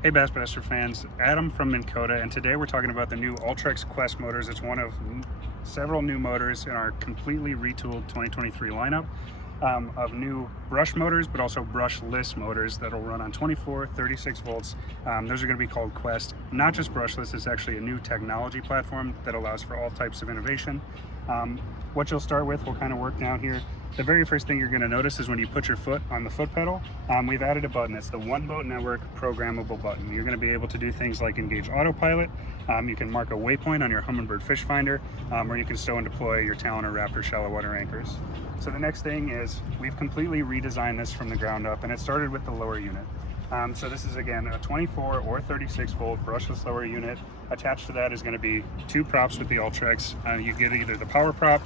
Hey BassBlaster fans, Adam from Minn Kota, and today we're talking about the new Ultrex Quest motors. It's one of several new motors in our completely retooled 2023 lineup of new brush motors, but also brushless motors that'll run on 24, 36 volts. Those are going to be called Quest. Not just brushless, it's actually a new technology platform that allows for all types of innovation. What you'll start with, we'll kind of work down here. The very first thing you're going to notice is when you put your foot on the foot pedal, we've added a button. It's the One Boat Network programmable button. You're going to be able to do things like engage autopilot. You can mark a waypoint on your Humminbird fish finder, or you can stow and deploy your Talon or Raptor shallow water anchors. So the next thing is we've completely redesigned this from the ground up, and it started with the lower unit. So this is again a 24 or 36 volt brushless lower unit. Attached to that is going to be two props with the Ultrex. You get either the power prop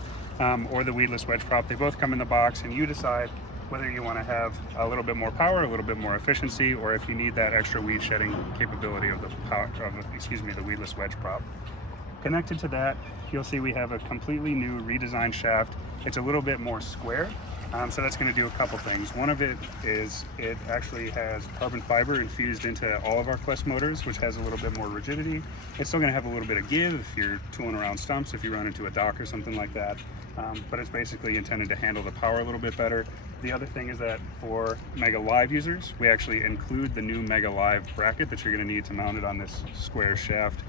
or the weedless wedge prop. They both come in the box, and you decide whether you want to have a little bit more power, a little bit more efficiency, or if you need that extra weed shedding capability of the the weedless wedge prop. Connected to that, you'll see we have a completely new redesigned shaft. It's a little bit more square. So that's going to do a couple things. One of it is it actually has carbon fiber infused into all of our Quest motors, which has a little bit more rigidity. It's still going to have a little bit of give if you're tooling around stumps, if you run into a dock or something like that. But it's basically intended to handle the power a little bit better. The other thing is that for Mega Live users, we actually include the new Mega Live bracket that you're going to need to mount it on this square shaft,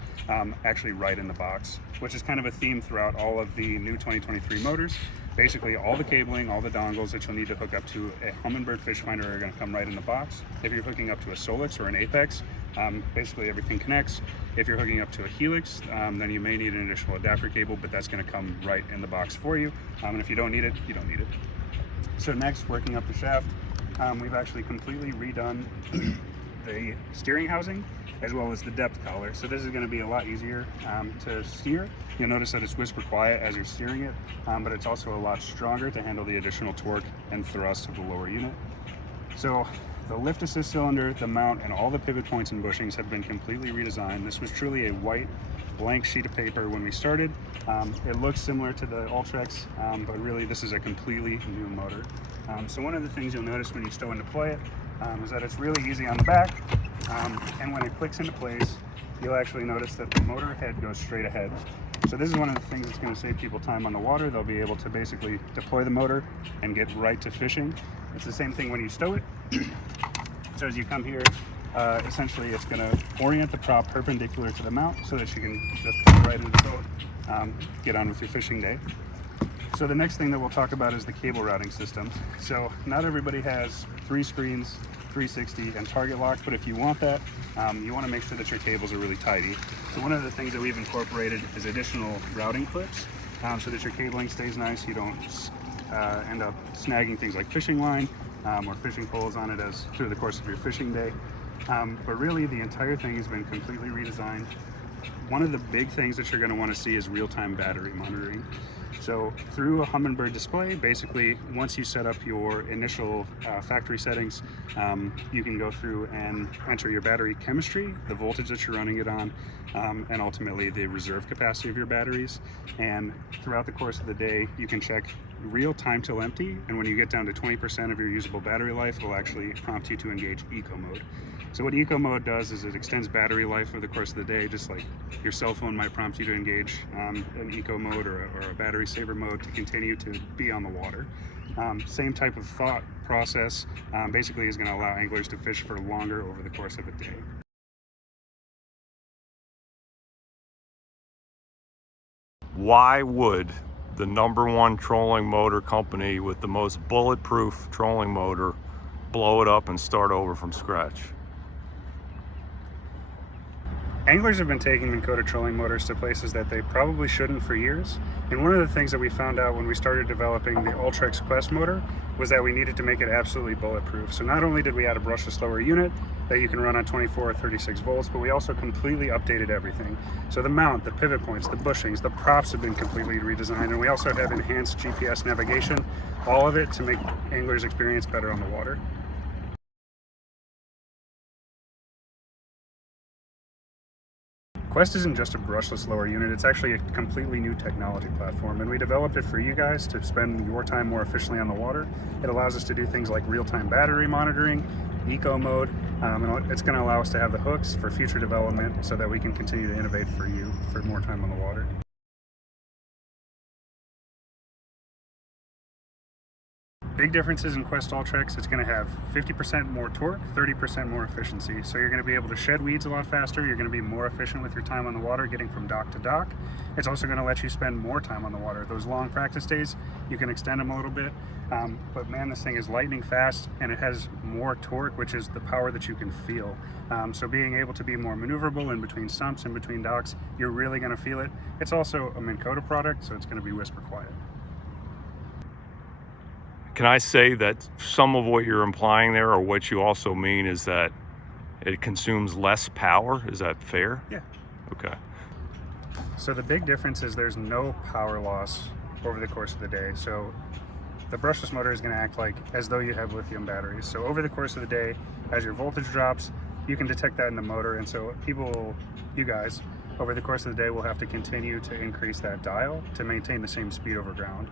actually right in the box, which is kind of a theme throughout all of the new 2023 motors. Basically, all the cabling, all the dongles that you'll need to hook up to a Humminbird fish finder are going to come right in the box. If you're hooking up to a Solix or an Apex, basically everything connects. If you're hooking up to a Helix, then you may need an additional adapter cable, but that's going to come right in the box for you. And if you don't need it, you don't need it. So next, working up the shaft, we've actually completely redone the steering housing as well as the depth collar. So this is going to be a lot easier to steer. You'll notice that it's whisper quiet as you're steering it, but it's also a lot stronger to handle the additional torque and thrust of the lower unit. So the lift assist cylinder, the mount, and all the pivot points and bushings have been completely redesigned. This was truly a white blank sheet of paper when we started. It looks similar to the Ultrex, but really this is a completely new motor. So one of the things you'll notice when you stow and deploy it is that it's really easy on the back, and when it clicks into place, you'll actually notice that the motor head goes straight ahead. So this is one of the things that's going to save people time on the water. They'll be able to basically deploy the motor and get right to fishing. It's the same thing when you stow it. So as you come here, essentially it's going to orient the prop perpendicular to the mount so that you can just put it right into the boat, get on with your fishing day. So the next thing that we'll talk about is the cable routing system. So not everybody has 3 screens, 360 and target lock, but if you want that, you want to make sure that your cables are really tidy. So one of the things that we've incorporated is additional routing clips so that your cabling stays nice. You don't end up snagging things like fishing line or fishing poles on it as through the course of your fishing day. But really the entire thing has been completely redesigned. One of the big things that you're going to want to see is real-time battery monitoring. So through a Humminbird display, basically once you set up your initial factory settings, you can go through and enter your battery chemistry, the voltage that you're running it on, and ultimately the reserve capacity of your batteries. And throughout the course of the day, you can check real time till empty, and when you get down to 20% of your usable battery life, it will actually prompt you to engage eco mode. So what eco mode does is it extends battery life over the course of the day, just like your cell phone might prompt you to engage an eco mode or a battery saver mode to continue to be on the water. Same type of thought process basically is going to allow anglers to fish for longer over the course of a day. Why would the #1 trolling motor company with the most bulletproof trolling motor blow it up and start over from scratch? Anglers have been taking Minn Kota trolling motors to places that they probably shouldn't for years. And one of the things that we found out when we started developing the Ultrex Quest motor was that we needed to make it absolutely bulletproof. So not only did we add a brushless lower unit that you can run on 24 or 36 volts, but we also completely updated everything. So the mount, the pivot points, the bushings, the props have been completely redesigned, and we also have enhanced GPS navigation, all of it to make anglers' experience better on the water. Quest isn't just a brushless lower unit, it's actually a completely new technology platform, and we developed it for you guys to spend your time more efficiently on the water. It allows us to do things like real-time battery monitoring, eco mode, and it's going to allow us to have the hooks for future development so that we can continue to innovate for you for more time on the water. Big differences in Quest Ultrex. It's going to have 50% more torque, 30% more efficiency. So you're going to be able to shed weeds a lot faster. You're going to be more efficient with your time on the water, getting from dock to dock. It's also going to let you spend more time on the water. Those long practice days, you can extend them a little bit. But man, this thing is lightning fast, and it has more torque, which is the power that you can feel. So being able to be more maneuverable in between sumps, in between docks, you're really going to feel it. It's also a Minn Kota product, so it's going to be whisper quiet. Can I say that some of what you're implying there, or what you also mean, is that it consumes less power? Is that fair? Yeah. Okay. So the big difference is there's no power loss over the course of the day. So the brushless motor is going to act like as though you have lithium batteries. So over the course of the day, as your voltage drops, you can detect that in the motor. And so you guys, over the course of the day will have to continue to increase that dial to maintain the same speed over ground.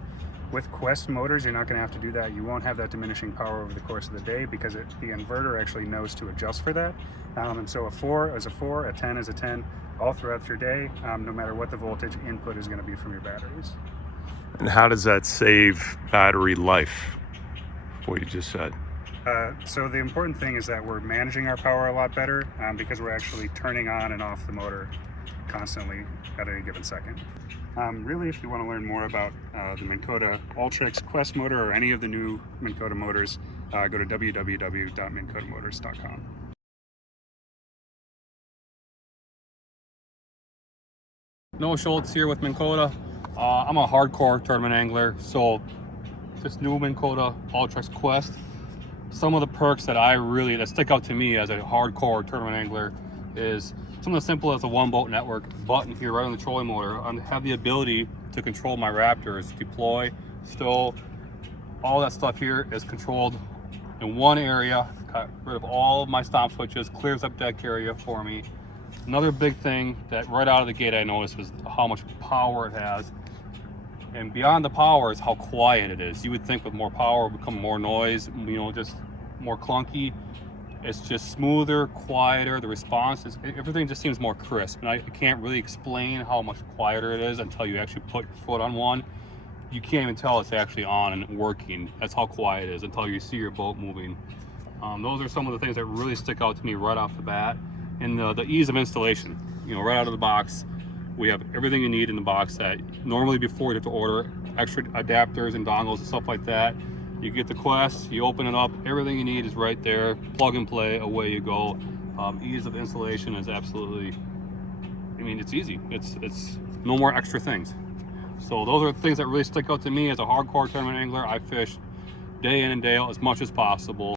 With Quest motors, you're not going to have to do that. You won't have that diminishing power over the course of the day because the inverter actually knows to adjust for that. And so a 4 is a 4, a 10 is a 10, all throughout your day, no matter what the voltage input is going to be from your batteries. And how does that save battery life, what you just said? So the important thing is that we're managing our power a lot better because we're actually turning on and off the motor constantly at any given second. Really, if you want to learn more about the Minn Kota Ultrex Quest motor or any of the new Minn Kota motors, go to www.minnkotamotors.com. Knowles Schultz here with Minn Kota. I'm a hardcore tournament angler, so this new Minn Kota Ultrex Quest, some of the perks that stick out to me as a hardcore tournament angler is something as simple as a one boat network button here right on the trolling motor. I have the ability to control my raptors, deploy, stow, all that stuff here is controlled in one area. Got rid of all of my stomp switches, clears up deck area for me. Another big thing that right out of the gate I noticed was how much power it has. And beyond the power is how quiet it is. You would think with more power would become more noise, just more clunky. It's just smoother, quieter. The response is, everything just seems more crisp. And I can't really explain how much quieter it is until you actually put your foot on one. You can't even tell it's actually on and working. That's how quiet it is until you see your boat moving. Those are some of the things that really stick out to me right off the bat. And the ease of installation. Right out of the box, we have everything you need in the box that normally before you have to order extra adapters and dongles and stuff like that. You get the Quest, you open it up, everything you need is right there, plug and play, away you go. Ease of installation is absolutely, it's easy. It's no more extra things. So those are the things that really stick out to me as a hardcore tournament angler. I fish day in and day out as much as possible.